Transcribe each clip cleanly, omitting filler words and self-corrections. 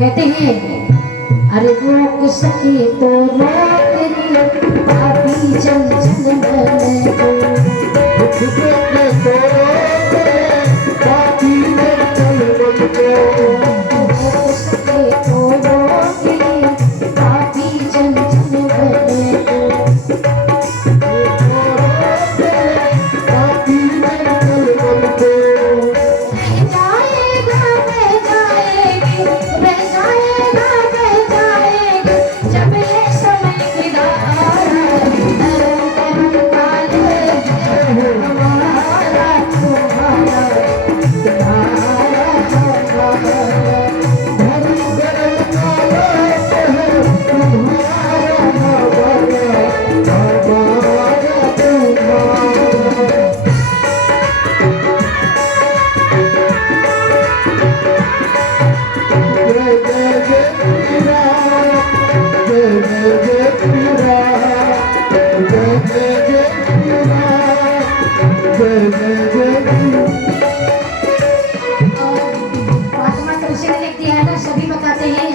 कहते हैं अरे रोक सके तो रोक रे पापी चल चल मन को रोक सके तो रोक रे पापी चल मन को रोक सके तो रोक रे पापी चल चल मन को पापी चल मन को सभी बताते हैं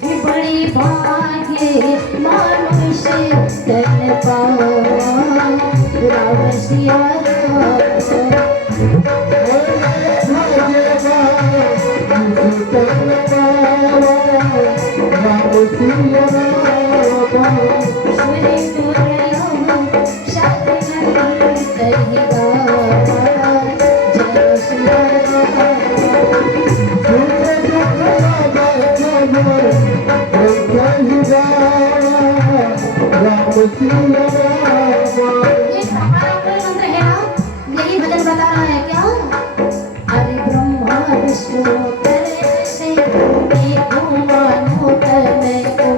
कि बड़ी भाग्य मनुष्य तन पावा राम सिया यही भजन बता रहा है क्या अरे ब्रह्मा विष्णु करे से एक मानो तने को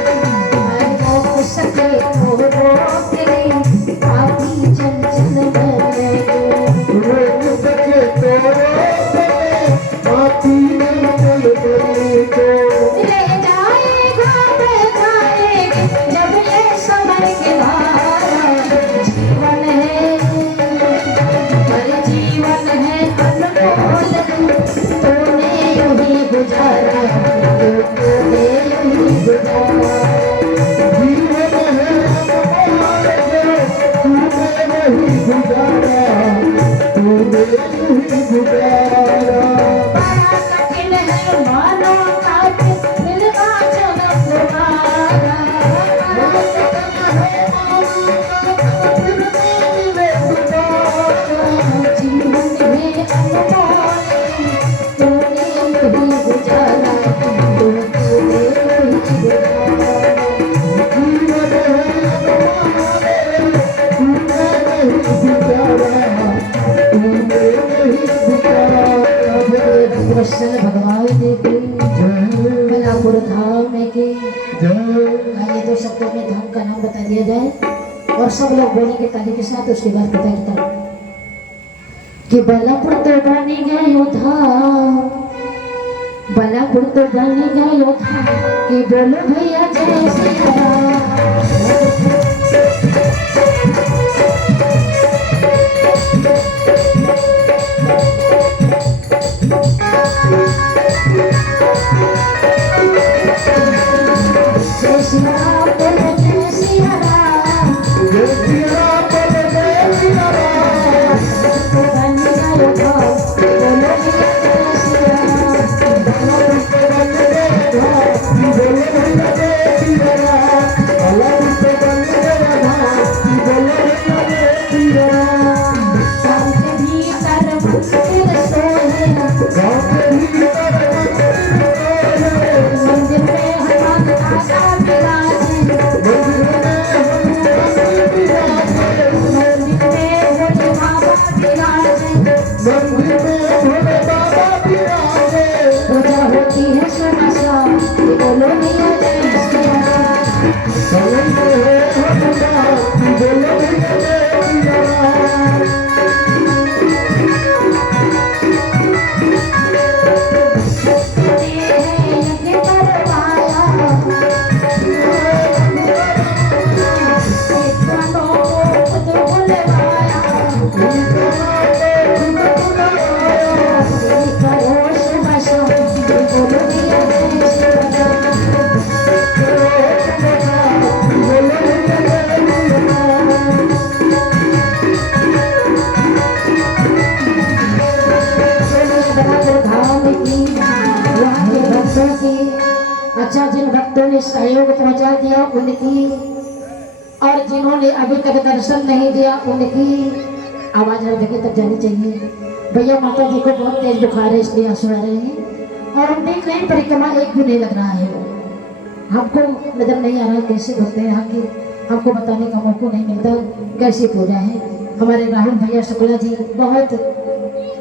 रोक सके तो रोक रे पापी चल चल बने को रोक सके तो रोक रे पापी चल बने को ले जाएगा बैठाएगा जब ये समय के धारा जीवन है पर जीवन है अनमोल तूने यूं ही गुजारा तूने यूं ही गुजारा जीवन है तूने नहीं गुजारा तूने नहीं गुजारा बड़ा कठिन है मानो काट मिलवा जन्म तुम्हारा जीवन में अनमोल तूने यूं ही गुजारा तूने यूं ही गुजारा कृष्ण भगवान देव बलापुर धाम में के आइए दो शब्दों में धाम का नाम बता दिया जाए और सब लोग बोलेंगे ताली के साथ उसके बाद पता चलता कि बलापुर तो बनी गए धाम बलापुर तो बनी गए धाम कि बोलो भैया जय श्री राम जय श्री राम बोलो जय श्री राम जय श्री राम बोलो जय श्री राम तो बनी गए धाम बोलो भैया जय श्री राम गाँव के भीतर मंदिर सोहे मंदिर में हनुमान आजा विराजे मंदिर में भोले बाबा विराजे पूजा होती है सुबह शाम बोलो भैया जय श्री राम यज्ञ करवाया एक प्राणों को खुद बुलवाया बोलो भैया जय श्री राम। धाम की वहाँ के भक्तों की, अच्छा जिन भक्तों ने सहयोग पहुंचा दिया उनकी, और जिन्होंने अभी तक दर्शन नहीं दिया उनकी आवाज हर जगह तक जानी चाहिए। भैया माता जी को बहुत तेज बुखार है इसलिए आंसू आ रहे हैं, और हम देख रहे हैं परिक्रमा एक भी नहीं लग रहा है, हमको नजर नहीं आ रहा कैसे होते हैं यहाँ की, हमको बताने का मौका नहीं मिलता कैसी पूजा है। हमारे राहुल भैया शुक्ला जी बहुत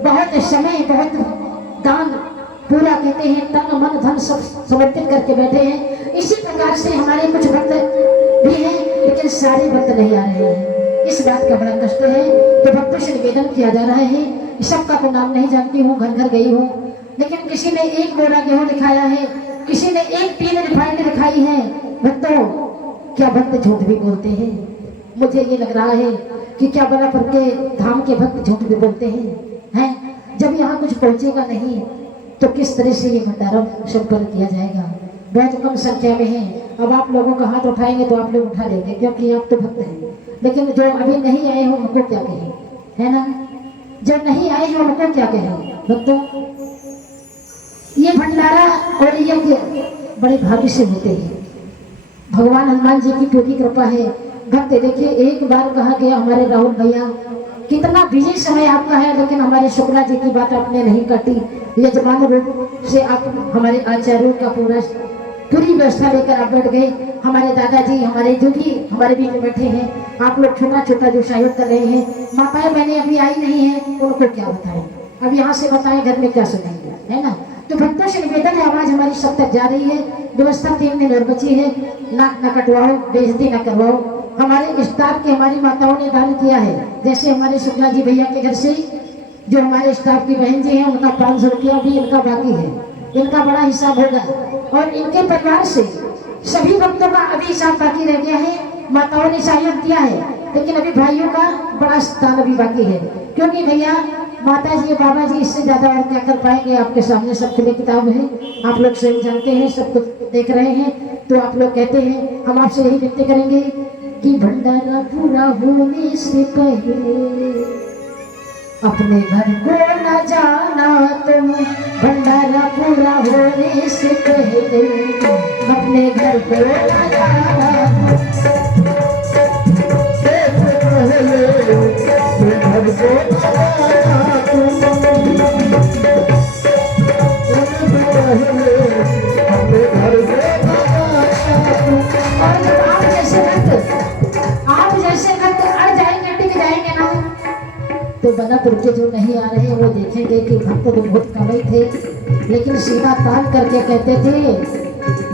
बहुत समय बहुत दान पूरा कहते हैं, तन मन धन सब समर्पित करके बैठे हैं। इसी प्रकार से हमारे कुछ भक्त भी हैं, लेकिन सारे भक्त नहीं आ रहे हैं, इस बात का बड़ा कष्ट है। तो भक्तों से निवेदन किया जा रहा है, सबका तो नाम नहीं जानती हूँ, घर घर गई हूँ, लेकिन किसी ने एक बोरा गेहूँ दिखाया है, किसी ने एक 3 रिफाइंड दिखाई है। भक्तों क्या भक्त झूठ भी बोलते हैं? मुझे ये लग रहा है कि क्या बराबर के धाम के भक्त झूठ भी बोलते हैं? जब यहाँ कुछ पहुँचेगा नहीं तो किस तरह से ये भंडारा संपन्न किया जाएगा? बहुत कम संख्या में है। अब आप लोगों का हाथ उठाएंगे तो आप लोग उठा लेंगे क्योंकि आप तो भक्त हैं, लेकिन जो अभी नहीं आए हो उनको क्या कहें, है ना? जो नहीं आए हैं उनको क्या कहें? भक्तों ये भंडारा और यज्ञ बड़े भाग्य से होते हैं, भगवान हनुमान जी की पूरी कृपा है। भक्त देखिए एक बार कहा गया हमारे राहुल भैया कितना बिजी समय आपका है, लेकिन हमारे शुक्ला जी की बात आपने नहीं काटी। यजमान रूप से आप हमारे आचार्यों का पूरी व्यवस्था लेकर आप बैठ गए। हमारे दादाजी हमारे जो भी हमारे बीच में बैठे हैं, आप लोग छोटा छोटा जो सहयोग कर रहे हैं। माताएं बहनें अभी आई नहीं है, उनको क्या बताएं? अब यहाँ से बताएं घर में क्या सुनेंगे, है ना? तो भक्तों से निवेदन है, आवाज हमारी सब तक जा रही है। व्यवस्था 3 दिन और बची है, नाक न कटवाओ, बेइज्जती न करवाओ। हमारे स्टाफ के हमारी माताओं ने दान किया है, जैसे हमारे शुक्ला जी भैया के घर से जो हमारे स्टाफ की बहन जी हैं उनका 500 रुपया भी इनका बाकी है, इनका बड़ा हिसाब होगा। और इनके परिवार से सभी भक्तों का अभी हिसाब बाकी रह गया है। माताओं ने सहयोग किया है, लेकिन अभी भाइयों का बड़ा स्थान अभी बाकी है, क्योंकि भैया माता जी बाबा जी इससे ज्यादा और क्या कर पाएंगे? आपके सामने सब खुले किताब है, आप लोग स्वयं जानते हैं, सब कुछ देख रहे हैं। तो आप लोग कहते हैं, हम आपसे यही विनती करेंगे कि भंडारा पूरा होने से पहले अपने घर को न जाना तुम, भंडारा पूरा होने से पहले अपने घर को न जाना तो बनापुर के जो नहीं आ रहे वो देखेंगे कि भक्त तो बहुत कम ही थे, लेकिन सीधा ताल करके कहते थे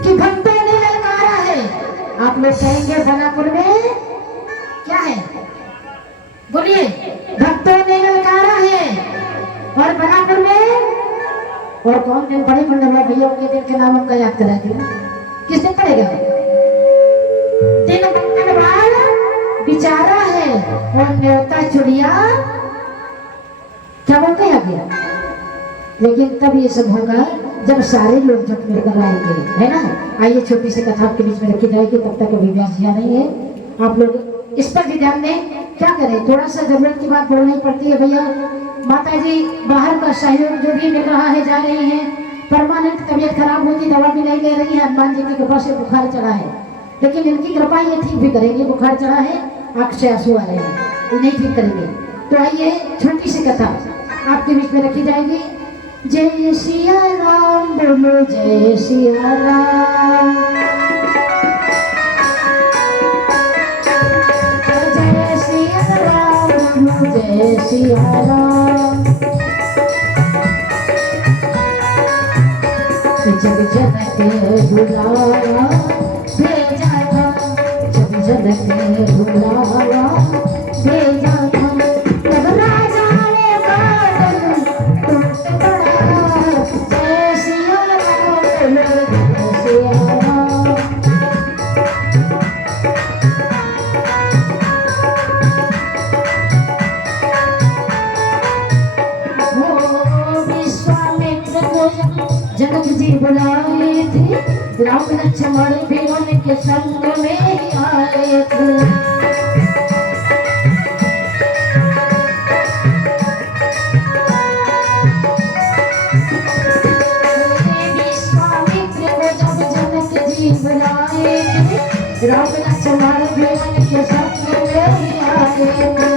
कि भक्तों ने ललकारा है। आप लोग कहेंगे बनापुर में क्या है? बोलिए, भक्तों ने ललकारा है। और बनापुर में और कौन दिन बड़े मंडल भैया के दिन के नाम उनका याद करा दिया, किस दिन पड़ेगा? दिन मंगलवार बिचारा है और न्योता चुड़िया क्या बोलते हैं गया। लेकिन तब ये सब होगा जब सारे लोग जुट मिलकर आएंगे, है ना? आइए छोटी सी कथा आपके बीच में रखी जाएगी, तब तक अभी व्यास यहाँ नहीं है, आप लोग इस पर भी ध्यान दें। क्या करें, थोड़ा सा जरूरत की बात बोलनी पड़ती है भैया। माता जी बाहर का सहयोग जो भी मिल रहा है, जा रही है, परमानेंट तबीयत खराब होती, दवा भी नहीं ले रही है, हनुमान जी की कृपा से बुखार चढ़ा है, लेकिन इनकी कृपा ये ठीक भी करेंगे। बुखार चढ़ा है, आंख से आंसू आ रहे हैं, इन्हें ठीक करेंगे। तो आइए छोटी सी कथा आपके बीच में रखी जाएगी। जय सिया राम बोलो, जय सिया राम, जय सिया राम बोलो, जय सिया राम। जब जनक बुलावा भेजा था, जब जनक बुलावा भेजा था, तब राजा ने बादल टूट पड़ा। जय सिया राम, जय सिया राम। विश्वामित्र जनक जी जी बुलाए थे, राम लक्ष्मण भी उनके संग में आए थे। विश्वामित्र को जब जनक जी बुलाए थे, राम लक्ष्मण भी उनके संग में आए थे।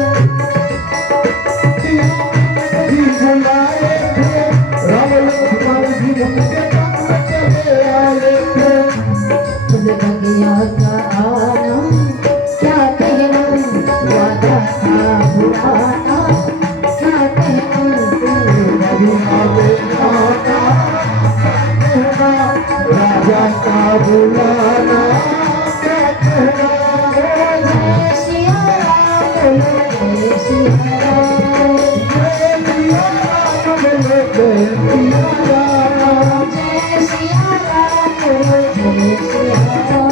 बगिया का आना क्या कहना, वादा था पुराना क्या कहना, राजा का बुलाना क्या कहना, जय सिया राम, जय सिया राम, जय सिया राम, जय सिया राम, जय सिया राम, जय सिया राम,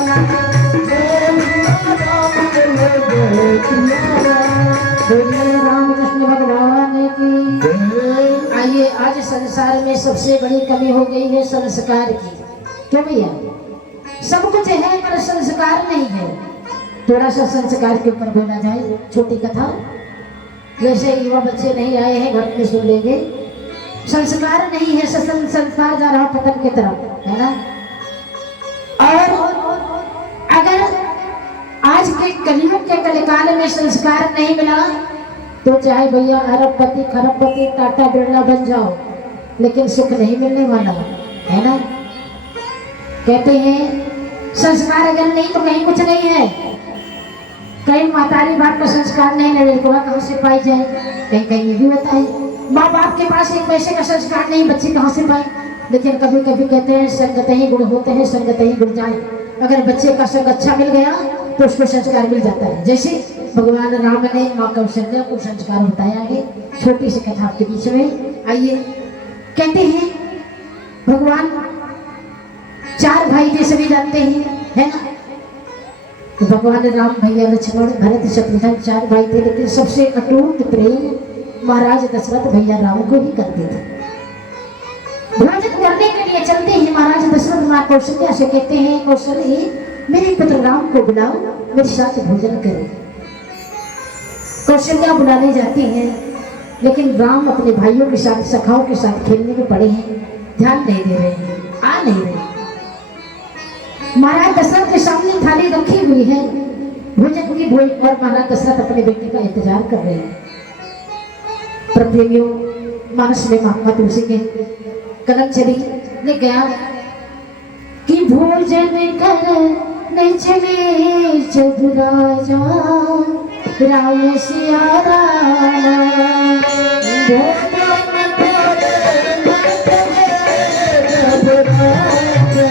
बोलिए रामकृष्ण भगवान की। आइए, आज संसार में सबसे बड़ी कमी हो गई है संस्कार की। क्यों भैया? सब कुछ है पर संस्कार नहीं है। थोड़ा सा संस्कार के ऊपर बोला जाए, छोटी कथा। वैसे युवा बच्चे नहीं आए हैं, घर में सुन लेंगे। संस्कार नहीं है, संस्कार जा रहा पतन की तरफ, है ना। और अगर आज के कलयुग के कलिकाल में संस्कार नहीं मिला तो चाहे भैया अरबपति खरबपति टाटा बिरला बन जाओ, लेकिन सुख नहीं मिलने वाला, है ना। कहते हैं संस्कार अगर नहीं तो कहीं कुछ नहीं है। कहीं मातारी बाप का संस्कार नहीं है, लड़का कहाँ से पाई जाए, कहीं कहीं ये भी होता है। माँ बाप के पास एक पैसे का संस्कार नहीं, बच्चे कहाँ से पाए। लेकिन कभी कभी कहते हैं संगत ही गुण होते हैं, संगत ही गुण जाए। अगर बच्चे का संग अच्छा मिल गया तो उसको संस्कार मिल जाता है। जैसे भगवान राम ने माँ कौशल्या को संस्कार बताया है। छोटी सी कथा आपके बीच में। आइए, कहते हैं भगवान चार भाई थे, सभी जानते हैं, है ना। तो भगवान राम, भैया लक्ष्मण, भरत, शत्रुघ्न चार भाई थे, लेकिन सबसे अटूट प्रेम महाराज दशरथ भैया राम को ही करते थे। भोजन करने के लिए चलते हैं महाराज दशरथ माँ कौशल्या से कहते हैं, कौशल्य मेरे पुत्र राम को बुलाओ, मेरे साथ भोजन करें। कौशल्या बुलाने जाती हैं, लेकिन राम अपने भाइयों के साथ, सखाओं के साथ खेलने में पड़े हैं, ध्यान नहीं दे रहे हैं, आ नहीं रहे। महाराज दशरथ के सामने थाली रखी हुई है भोजन की, और महाराज दशरथ अपने बेटे का इंतजार कर रहे हैं। प्रेमियों, मानस में महात्मा तुलसी के कलम चली ने गया कि भोजन करने चले जब राजा राम सिया राम, भोजन करने चले जब राजा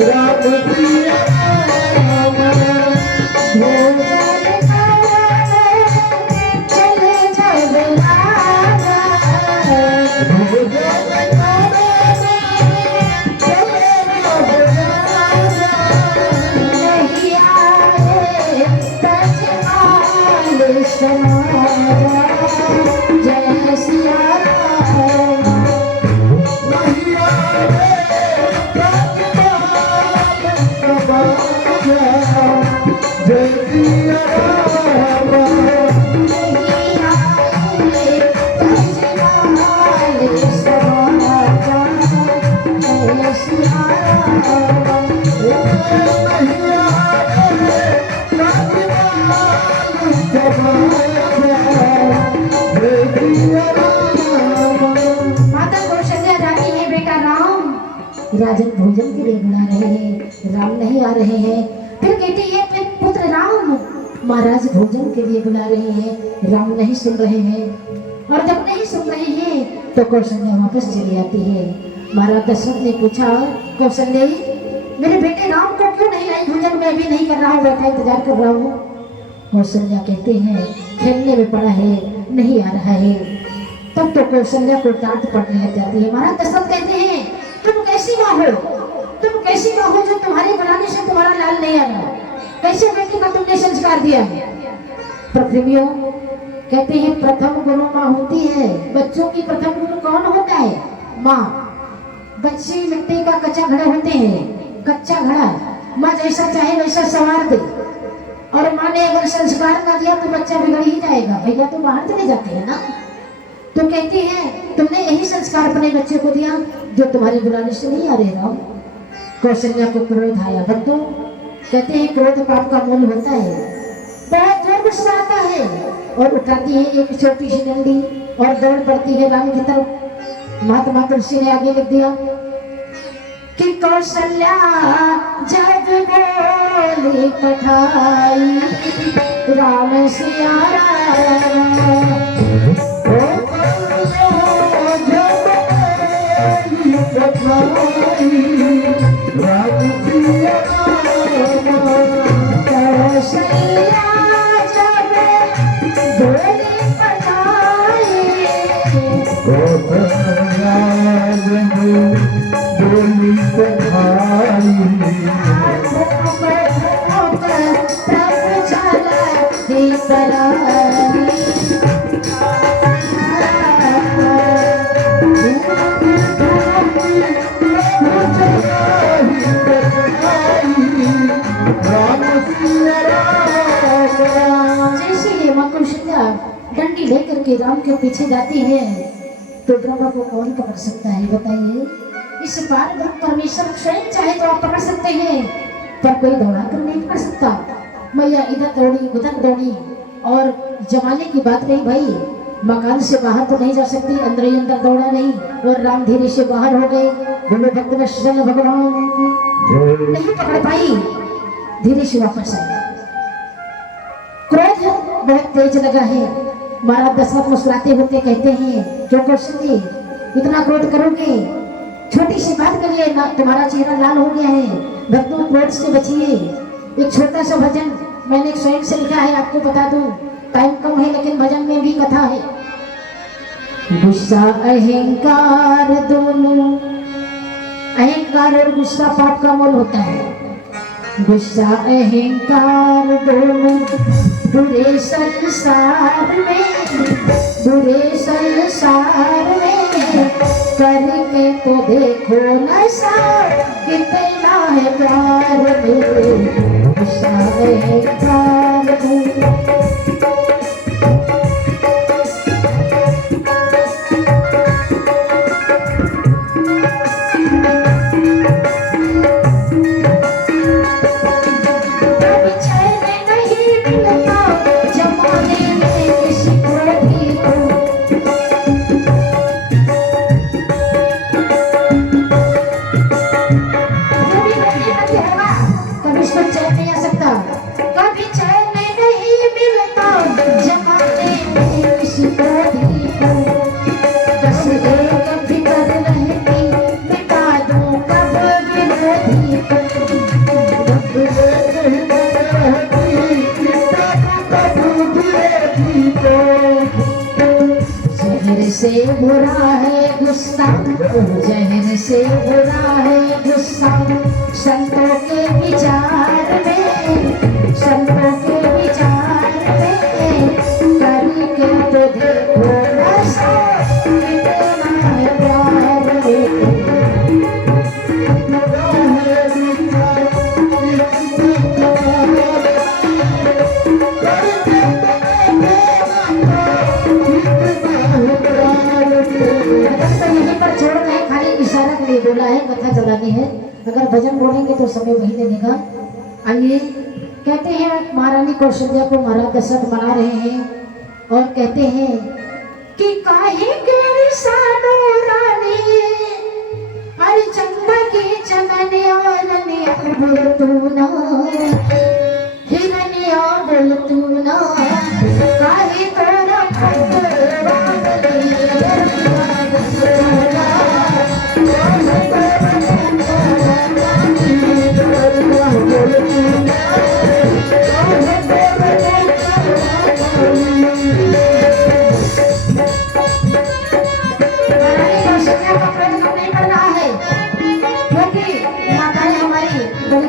राम सिया राम, भोजन करने चले जब राजा, भोजन जय सिया राम, जय सिया माता कौशल्या जाती है, बेटा राम राजन भोजन के लिए बुला रहे हैं, राम नहीं आ रहे हैं। फिर कहती है पुत्र राम, महाराज भोजन के लिए बुला रहे हैं, राम नहीं सुन रहे हैं। और जब नहीं सुन रहे हैं तो कौशल्या वापस चली आती है। महाराज दशरथ ने पूछा, कौशल्या मेरे बेटे राम को क्यों नहीं आई भोजन, मैं भी नहीं कर रहा हूँ, बैठा इंतजार कर रहा हूँ। कौशल्या कहते हैं खेलने में पड़ा है, नहीं आ रहा है। तब तो कौशल्या को डांट पड़ने लग जाती है। महाराज दशरथ कहते हैं तुम कैसी माँ हो, तुम कैसी माँ हो जो तुम्हारे बुलाने से तुम्हारा लाल नहीं आ रहा, कैसे बेटे को तुमने संस्कार दिया है। प्रेमियों, कहते हैं प्रथम गुरु माँ होती है। बच्चों की प्रथम गुरु कौन होता है? माँ। कच्ची मिट्टी का कच्चा घड़ा होते हैं, कच्चा घड़ा माँ जैसा चाहे वैसा सवार दे, और माँ ने अगर संस्कार ना दिया तो बच्चा बिगड़ ही जाएगा। भैया तो बाहर चले जाते हैं ना, तो कहती है तुमने यही संस्कार अपने बच्चे को दिया जो तुम्हारे बुलाने से नहीं आ रहे राम। कौशल्या को क्रोध आया। बंधु कहते हैं क्रोध पाप का मूल होता है। बहुत जोर गुस्सा आता है और उठाती है एक छोटी सी डंडी और दौड़ पड़ती है राम की तरफ। महात्मा तुलसी ने आगे लिख दिया कि कौशल्या जब बोली पठाई राम सिया राम। डंडी लेकर के राम के पीछे जाती है तो ब्रह्मा को कौन पकड़ सकता है बताइए। इस पार ब्रह्म परमेश्वर स्वयं चाहे तो आप पकड़ सकते हैं, पर कोई दौड़ा कर नहीं पकड़ सकता। मैया इधर दौड़ी उधर दौड़ी और जमाने की बात नहीं भाई, मकान से बाहर तो नहीं जा सकती, अंदर ही अंदर दौड़ा नहीं और राम धीरे से बाहर हो गए। बोले भक्त वत्सल भगवान नहीं पकड़ पाई, धीरे से वापस आई। क्रोध बहुत तेज लगा है। महाराज दशरथ मुस्कुराते होते कहते हैं क्यों कौशल्य इतना क्रोध करोगे, छोटी सी बात के लिए ना तुम्हारा चेहरा लाल हो गया है। भक्तों क्रोध से बचिए। एक छोटा सा भजन मैंने स्वयं से लिखा है, आपको बता दूं, टाइम कम है लेकिन भजन में भी कथा है। गुस्सा अहंकार दोनों, अहंकार और गुस्सा पाप का मूल होता है। गुस्सा अहंकार दोनों बुरे संसार में, बुरे संसार में करके तो देखो नशा कितना है प्यार में। गुस्सा अहंकार दोनों से बुरा है गुस्सा, जहर से बुरा है गुस्सा संतों के विचार में, संतों के विचार में करके तो देखो नशा कितना है प्यार में। बोला है कथा चलानी है, अगर भजन बोलेंगे तो समय वही लगेगा। आइए, कहते हैं महारानी कौशल्या को महाराज दशरथ मना रहे हैं और कहते हैं कि काहे के सानो रानी हरि चंदा की चमनिया रनिया बोल तू ना, हिरनिया बोल तू ना, काहे तोरा फटवा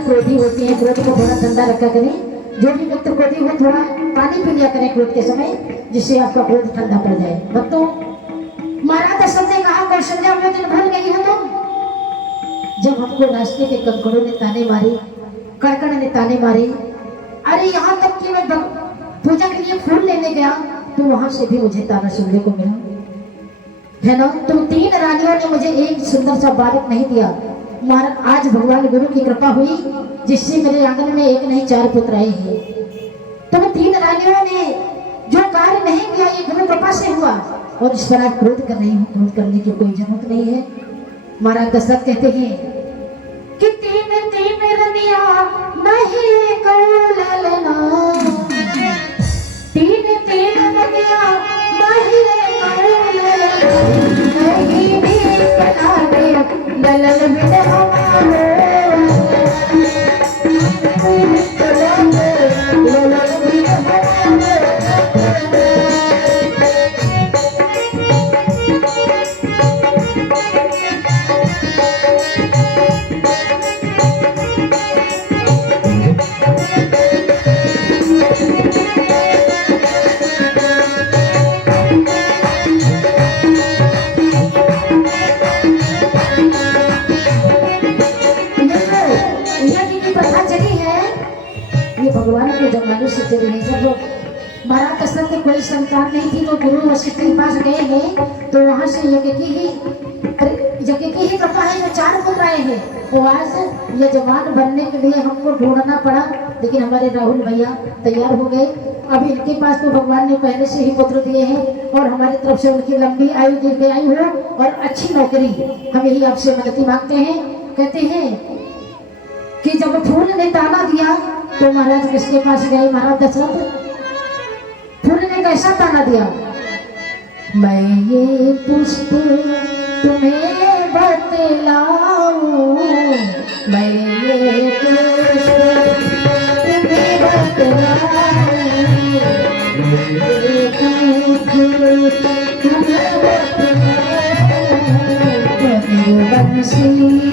क्रोधी होती है, क्रोध को थोड़ा ठंडा रखा करें। जो भी व्यक्ति क्रोधी हो थोड़ा पानी पी लिया करें क्रोध के समय, जिससे आपका क्रोध ठंडा पड़ जाए। भक्तों, महाराज दशरथ ने कहा कौशल्या वो दिन भूल गई हो तुम, जब हमको रास्ते के कंकड़ों ने ताने मारे, कड़कड़ ने ताने मारे, अरे यहाँ तक कि मैं पूजा के लिए फूल लेने गया तो वहां से भी मुझे ताना सुनने को मिला, है ना। तो 3 रानियों ने मुझे एक सुंदर सा बालक नहीं दिया। महाराज आज भगवान गुरु की कृपा हुई जिससे मेरे आंगन में एक नहीं 4 पुत्र आए हैं। तो 3 रानियों ने जो कार्य नहीं किया ये गुरु कृपा से हुआ, और इस पर आप क्रोध कर रही हूँ। क्रोध करने की कोई जरूरत नहीं है। महाराज दशरथ कहते हैं कि 3 रनिया नहीं कौलना, 3 रनिया नहीं कौलना, नहीं भी कलावे ललन बिन हमारे, ललन बिन हमारे। भगवान के जमाने से चली है। जब महाराज दशरथ के कोई संतान नहीं थी तो गुरु वशिष्ठ के पास गए हैं, तो वहां से यज्ञ की ही कृपा है जो 4 पुत्र आए हैं। वो आज यजमान बनने के लिए हमको ढूंढना पड़ा, लेकिन हमारे राहुल भैया तैयार हो गए। अभी इनके पास तो भगवान ने पहले से ही पुत्र दिए हैं, और हमारी तरफ से उनकी लंबी आयु दीर्घायु हो और अच्छी नौकरी, हम यही आपसे मदद मांगते हैं। कहते हैं कि जब फूल ने ताना दिया तो महाराज किसके पास गए? महाराज दशरथ। फूल ने कैसा ताना दिया? मैं ये पुष्प तुम्हें बतलाऊं, मैं ये पुष्प तुम्हें बतलाऊं, ये पुष्प तुम्हें बतलाऊं, बंसी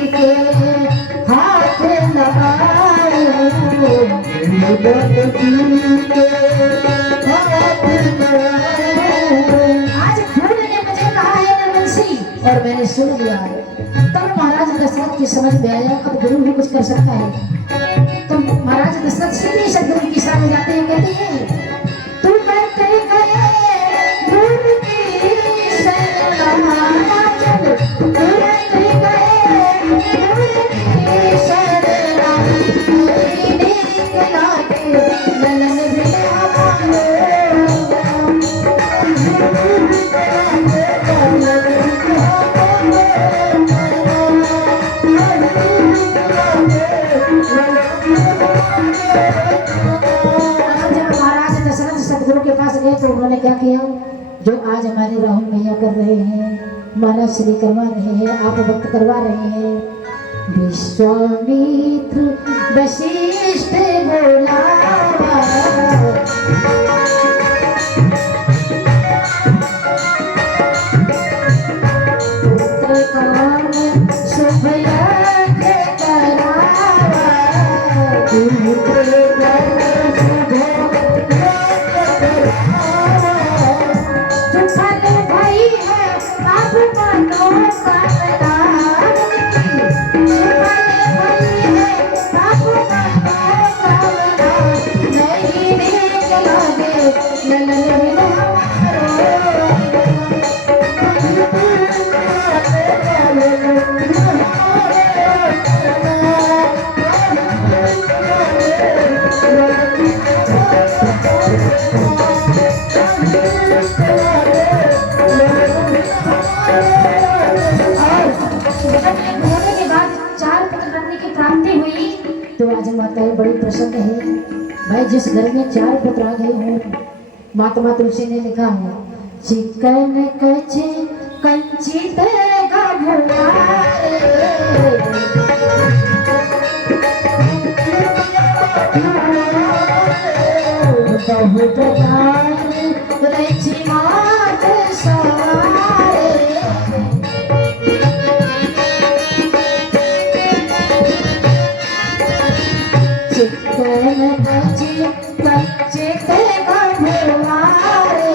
के हाथ लगाऊं, आज फूल ने मुझे कहा है नरवंशी, और मैंने सुन लिया। तब महाराज दशरथ की समझ में आया अब गुरु भी कुछ कर सकता है। तो महाराज दशरथ सीधे सदगुरु की सामने जाते हैं, कहते हैं तू कहते गए गुरु की शरणागत, तू कहते गए गुरु की शरणागत, ललन बिन हमारे, सदगुरु के पास गए तो उन्होंने क्या किया? जो आज हमारे राहुल भैया कर रहे हैं, माला श्री करवा रहे हैं, आप भक्त करवा रहे हैं। विश्वामित्र वशिष्ठ बोलावा, पुत्र कौन शुभ यज्ञ करावा, पुत्र तो आज माताएं बड़ी प्रसन्न है। भाई जिस घर में 4 पुत्र आ गए हों, महात्मा तुलसी ने लिखा है चिकन कचे कंचित गभुआरे, बहुत रची मात सारे, चिकन कचे कंचित गभुआरे,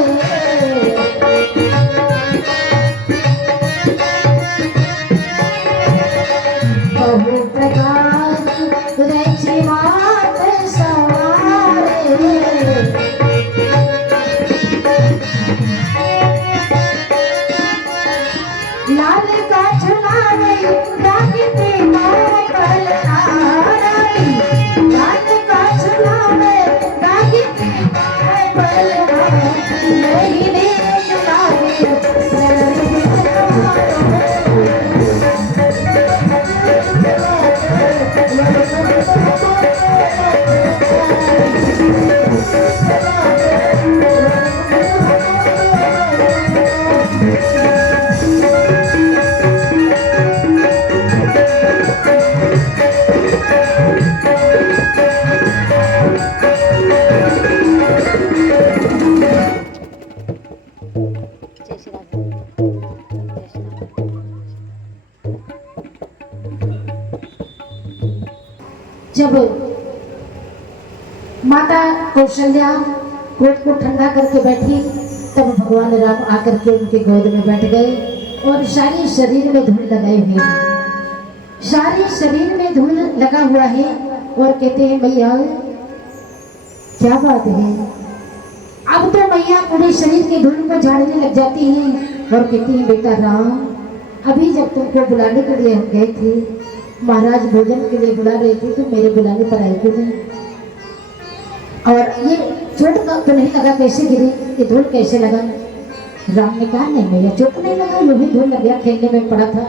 जब माता कौशल्या पेट को ठंडा करके बैठी तब भगवान राम आकर के उनके गोद में बैठ गए और सारी शरीर में धूल लगाए हुए हैं, सारी शरीर में धूल लगा हुआ है और कहते हैं भैया क्या बात है। अब तो मैया पूरे शरीर के धूल को झाड़ने लग जाती है और कहती है बेटा राम, अभी जब तुमको बुलाने के लिए हम गए थे, महाराज भोजन के लिए बुला रहे थे, तो मेरे बुलाने पर आए क्यों नहीं? और ये चोट तो नहीं लगा, कैसे गिरी, ये धूल कैसे लगा? राम ने कहा नहीं भैया चोट नहीं लगा, यूं ही धूल लग गया, खेलने में पड़ा था।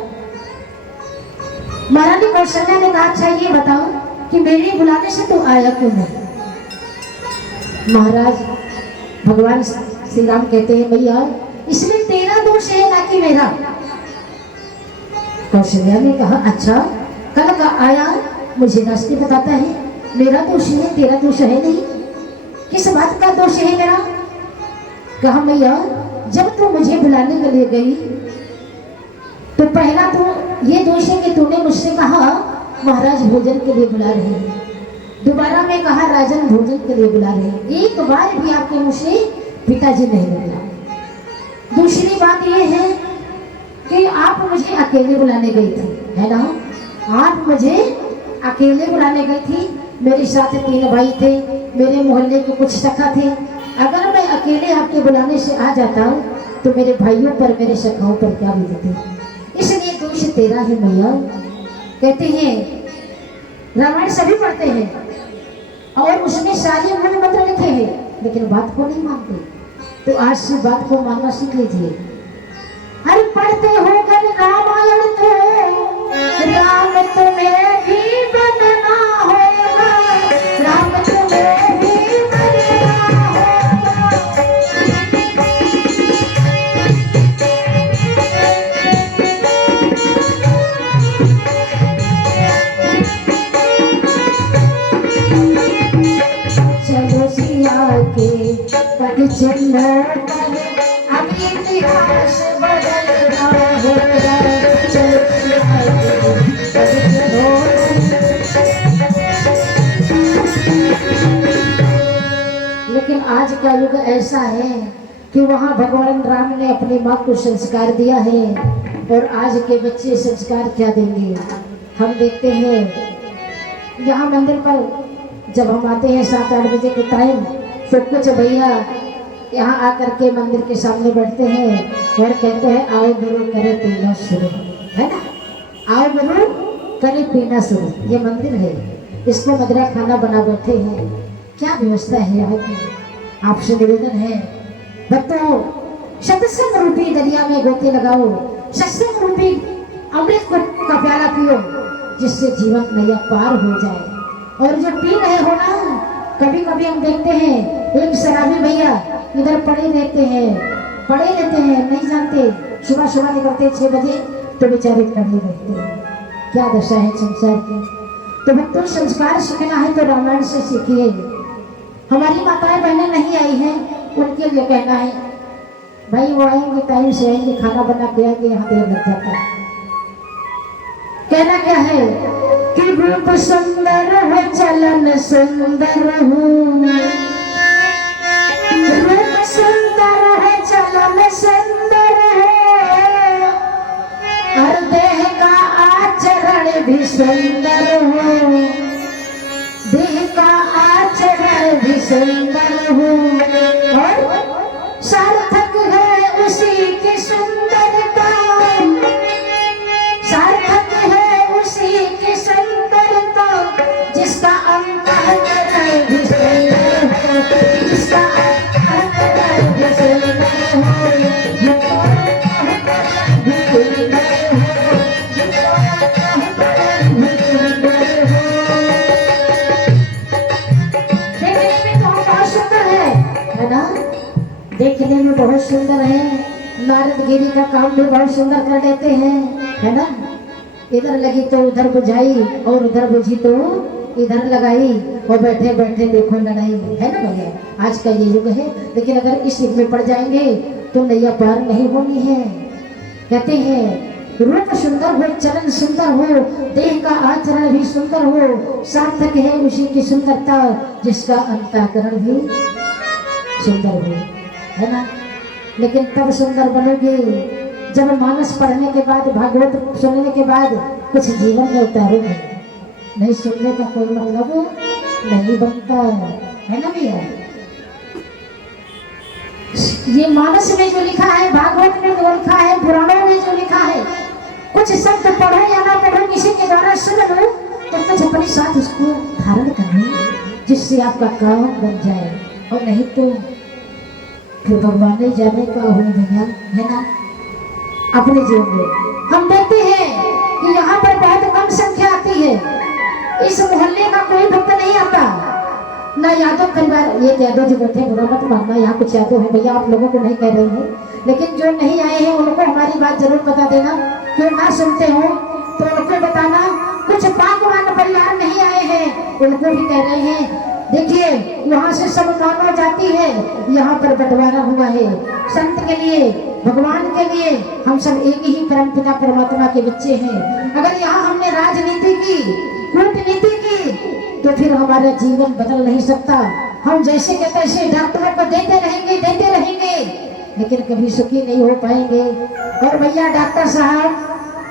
महारानी कौशल्या ने कहा अच्छा ये बताओ कि मेरे बुलाने से तो आया क्यों नहीं? महाराज भगवान श्री राम कहते हैं भैया इसमें तेरा दोष है ना कि मेरा। कौशल्या ने कहा अच्छा कल का आया मुझे नाश्ते बताता है, मेरा दोष है तेरा दोष है नहीं, किस बात का दोष है मेरा? कहा भैया जब तू मुझे बुलाने के लिए गई तो पहला तो ये दोष है कि तूने मुझसे कहा महाराज भोजन के लिए बुला रहे हैं, दोबारा मैं कहा राजन भोजन के लिए बुला रहे हैं, एक बार भी आपके मुंह से पिताजी नहीं निकला। दूसरी बात ये है कि आप मुझे अकेले बुलाने गई थी, है ना? आप मुझे अकेले बुलाने गई थी, मेरे साथ 3 भाई थे, मेरे मोहल्ले के कुछ सखा थे। अगर मैं अकेले आपके बुलाने से आ जाता तो मेरे भाइयों पर मेरे सखाओं पर क्या बीतती, इसलिए दोष तेरा है मैया। कहते हैं रामायण सभी पढ़ते हैं और उसमें सारे मूल मंत्र लिखे हैं, लेकिन बात को नहीं मानते, तो आज से बात को मानना सीख लीजिए। अरे पढ़ते हो कर रामायण तो राम तुम्हें भी बनना होगा, राम तुम्हें भी बनना होगा। चलो सिया के पद चिन्ह अब इतिहास बदलना होगा, चलो सिया के पद चिन्ह। लेकिन आज का युग ऐसा है कि वहाँ भगवान राम ने अपनी माँ को संस्कार दिया है और आज के बच्चे संस्कार क्या देंगे? हम देखते हैं यहाँ मंदिर पर जब हम आते हैं 7-8 बजे के टाइम तो कुछ भैया यहाँ आकर के मंदिर के सामने बैठते हैं और कहते हैं आओ गुरु करे पीना शुरू, है ना? आओ गुरु करे पीना शुरू। ये मंदिर है, इसको मदिरा खाना बना बैठे हैं, क्या व्यवस्था है यहाँ की? आपसे निवेदन है भक्तों, सत्संग रूपी दरिया में गोते लगाओ, सत्संग रूपी अमृत का प्याला पियो, जिससे जीवन नैया पार हो जाए। और जो पी रहे हो ना, कभी कभी हम देखते हैं एक शराबी भैया इधर पड़े रहते हैं, नहीं जानते, सुबह निकलते 6 बजे तो बेचारे पड़े रहते हैं। क्या दशा है संसार की। तो भक्तों संस्कार सीखना है तो रामायण से सीखिए। हमारी माताएं बहनें नहीं आई हैं, उनके लिए कहना है भाई वो आएंगे टाइम से आएंगे, खाना बना के आएंगे, यहाँ देर लग जाता है। कहना क्या है कि रूप सुंदर है चलन सुंदर हूँ, रूप सुंदर है चलन सुंदर है, और देह का आचरण भी सुंदर हो, देह का आचरण भी सुंदर हो, और सार्थक है उसी की सुंदरता, सार्थक है उसी की सुंदरता, जिसका अंतःकरण भी सुंदर हो, जिसका अंतःकरण भी सुंदर हो, देखने में बहुत सुंदर है ना? देखने में बहुत सुंदर है, नारदगिरी का काम भी बहुत सुंदर कर लेते हैं, है ना। इधर लगी तो उधर बुझाई और उधर बुझी तो इधर लगाई और बैठे बैठे देखो लड़ाई, है ना भैया। आज का ये युग है, लेकिन अगर इस युग में पड़ जाएंगे तो नैया पार नहीं होनी है। कहते हैं रूप सुंदर हो, चलन सुंदर हो, देह का आचरण भी सुंदर हो, सार्थक है उसी की सुंदरता जिसका अंतःकरण भी सुंदर हो, है ना। लेकिन तब सुंदर बनोगे जब मानस पढ़ने के बाद, भागवत सुनने के बाद कुछ जीवन में उतारोगे। नहीं सुनने का कोई मतलब नहीं बनता, है ना भैया। ये मानस में जो लिखा है, भागवत में जो लिखा है, पुराणों में जो लिखा है, कुछ शब्द पढ़ो या ना पढ़ो, किसी के द्वारा सुन लो तो कुछ अपने साथ उसको धारण कर लो जिससे आपका काम बन जाए, और नहीं तो फिर भगवान ने जाने का हो भैया, है ना। अपने जीवन में हम देखते हैं कि यहाँ पर बहुत कम संख्या आती है, इस मोहल्ले का कोई भक्त नहीं आता ना। यादव परिवार, ये यादव जी बैठे, बुरा मत मानना, यहाँ कुछ यादव है भैया, आप लोगों को नहीं कह रहे हैं, लेकिन जो नहीं आए हैं उनको हमारी बात जरूर बता देना। जो ना सुनते हो तो उनको बताना। कुछ पाकवान परिवार नहीं आए हैं उनको भी कह रहे हैं, देखिए वहाँ से सब मानव जाती है, यहाँ पर बंटवारा हुआ है संत के लिए, भगवान के लिए। हम सब एक ही परमपिता परमात्मा के बच्चे हैं। अगर यहाँ हमने राजनीति की, कूटनीति की, तो फिर हमारा जीवन बदल नहीं सकता। हम जैसे के तैसे डॉक्टरों को देते रहेंगे, लेकिन कभी सुखी नहीं हो पाएंगे। और भैया डॉक्टर साहब,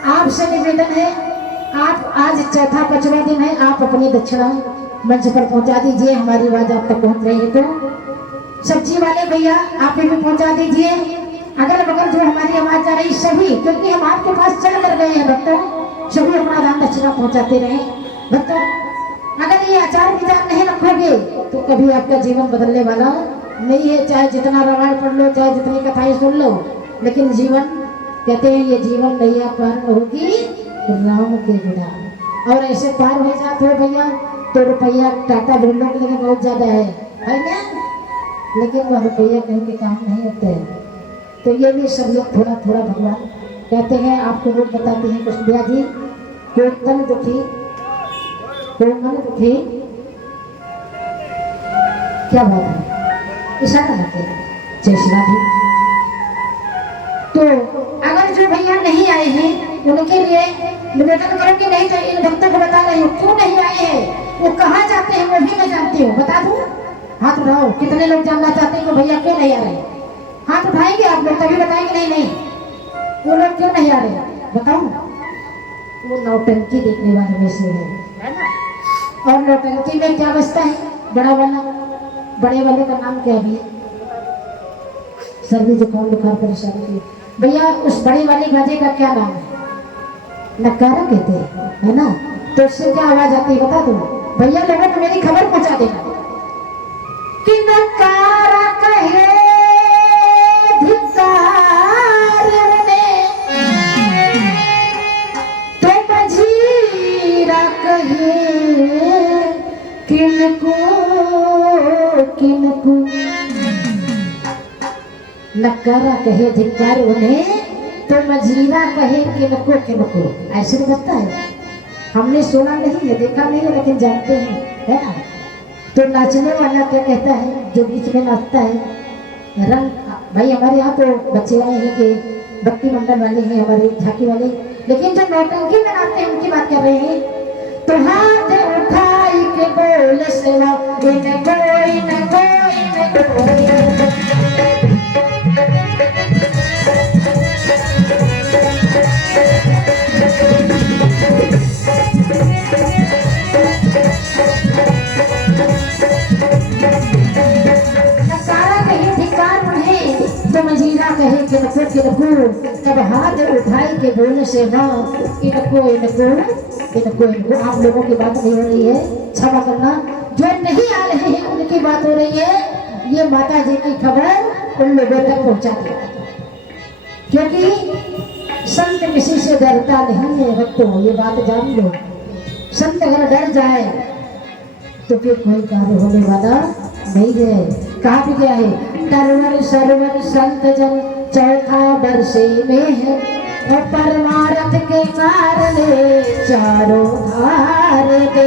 आपसे निवेदन है, आप आज चौथा पांचवा दिन है, आप अपनी दक्षिणा मंच पर पहुंचा दीजिए। हमारी आवाज आप तक पहुंच रही है तो सब्जी वाले भैया आप भी पहुंचा दीजिए। अगल बगल जो हमारी आवाज आ रही सभी, क्योंकि हम आपके पास चल कर गए हैं भक्तों, सभी अपना दान दक्षिणा पहुंचाते रहे भक्तों। अगर ये आचार विचार नहीं रखोगे तो कभी आपका जीवन बदलने वाला नहीं है। चाहे जितना रामायण पढ़ लो, चाहे जितनी कथाएं सुन लो, लेकिन जीवन, कहते हैं ये जीवन नैया पार होगी राम के बिना। और ऐसे पार हो जाते हो भैया तो रुपया टाटा बिरलों के लिए बहुत ज्यादा है ना, लेकिन वह रुपया कहीं के काम नहीं होते हैं। तो ये भी सब लोग थोड़ा थोड़ा भगवान कहते हैं, आपको लोग बताते हैं कुशबिया जी, कोई तन दुखी, कोई मन दुखी, क्या बात है, इशारा करते हैं जय श्री राम। तो अगर जो भैया नहीं आए हैं उनके लिए निवेदन करूंगी, नहीं तो इन भक्तों को बता रही हूँ क्यों नहीं आए हैं, वो कहाँ जाते हैं वो भी मैं जानती हूँ। बता दूँ, हाथ उठाओ, कितने लोग जानना चाहते हैं कि भैया क्यों नहीं आ रहे। हाथ उठाएंगे आप लोग तभी बताएंगे, नहीं नहीं वो लोग क्यों नहीं आ रहे बताओ। वो नौटंकी देखने वाले में से है ना। और नौटंकी में क्या बचता है, बड़ा वाला, बड़े वाले का नाम क्या भी है, सर्दी जुकाम बुखार परेशानी। भैया उस बड़े वाले बाजे का क्या नाम है, नकारा कहते हैं, है ना। तो उससे क्या आवाज आती है बता दो भैया, लोगों को मेरी खबर पहुंचा देना कि नकारा कहे धिक्कार ने, तो मझीरा कहे किनको किनको। नकारा कहे धिक्कार उन्हें, तो मझीरा कहे किनको किनको। ऐसे नहीं लगता है, हमने सुना नहीं है, देखा नहीं है, लेकिन जानते हैं, है ना। तो नाचने वाला क्या कहता है, जो बीच में नाचता है रंग। भाई हमारे यहाँ तो बच्चे आए हैं कि भक्ति मंडल वाले हैं, हमारे झांकी वाले, लेकिन जो नौटंकी में नाचते हैं उनकी बात कर रहे हैं। तो हाथ उठाई के बोल सेवा, कोई न कोई न कोई न कोई। तब हाथ उठाई के बोलने से इनको आप लोगों की बात नहीं हो रही है, क्षमा करना। जो नहीं आ रहे हैं उनकी बात हो रही है। ये माता जी की खबर उन लोगों तक पहुंचा दिया, क्योंकि संत किसी से डरता नहीं है भक्तों, ये बात जान लो। संत अगर डर जाए तो फिर कोई कार्य होने वाला नहीं है। कहा भी गया है, तरवर सरवर संत जन चौथा वर्षे में है और परमार्थ के कारण चारों धार दे।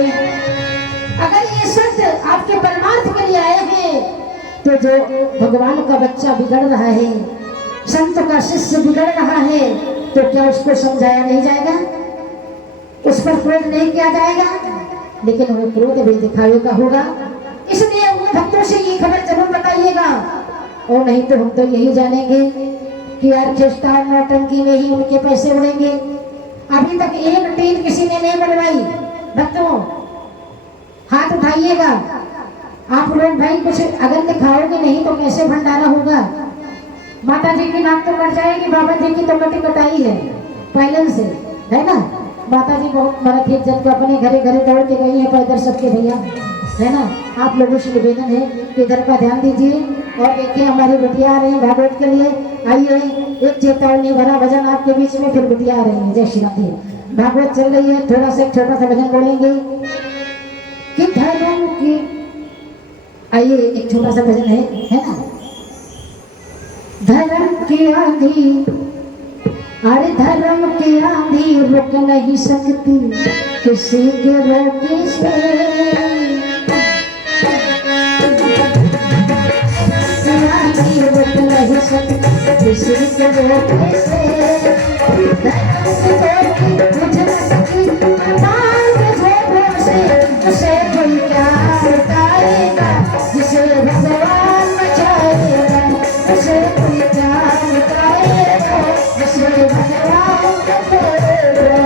अगर ये सत्य आपके परमार्थ के लिए आए हैं तो जो भगवान का बच्चा बिगड़ रहा है, संत का शिष्य बिगड़ रहा है, तो क्या उसको समझाया नहीं जाएगा, उस पर क्रोध नहीं किया जाएगा? लेकिन वो क्रोध भी दिखावे का होगा। इसलिए उन भक्तों से ये खबर जरूर बताइएगा, और नहीं तो हम तो यही जानेंगे कि ऑर्केस्ट्रा नौटंकी में ही उनके पैसे उड़ेंगे। अभी तक एक टीम किसी ने नहीं बनवाई। भक्तों हाथ उठाइएगा। आप लोग भाई कुछ अगर दिखाओगे नहीं तो कैसे भंडारा होगा? माता जी की नाक तो कट जाएगी, बाबा जी की तो कटी कटाई है पहले से, है ना? माता जी बहुत मरत इज्जत को अपने घरे घरे दौड़ के गई है पैदल सबके भैया, है ना? आप लोगों से निवेदन है कि इधर का ध्यान दीजिए और देखिए हमारी बिटिया आ रही है भागवत के लिए। आइए एक चेतावनी भरा भजन आपके बीच में, फिर बिटिया आ रही है। जय श्री राम जी। भागवत चल रही है, थोड़ा सा छोटा सा भजन बोलेंगे कि धर्म की। आइए एक छोटा सा भजन है ना? धर्म की आंधी, अरे धर्म की आंधी रुक नहीं सकती किसी के रोके से। आंधी रुक नहीं सकती किसी के रोके से। धर्म की रोटी बुझ न सकी अपान के झोंकों से, उसे कोई क्या बताएगा जिसे भगवान बचाएगा, उसे कोई क्या बताएगा जिसे भगवान बचाएगा।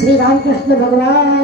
श्री रामकृष्ण भगवान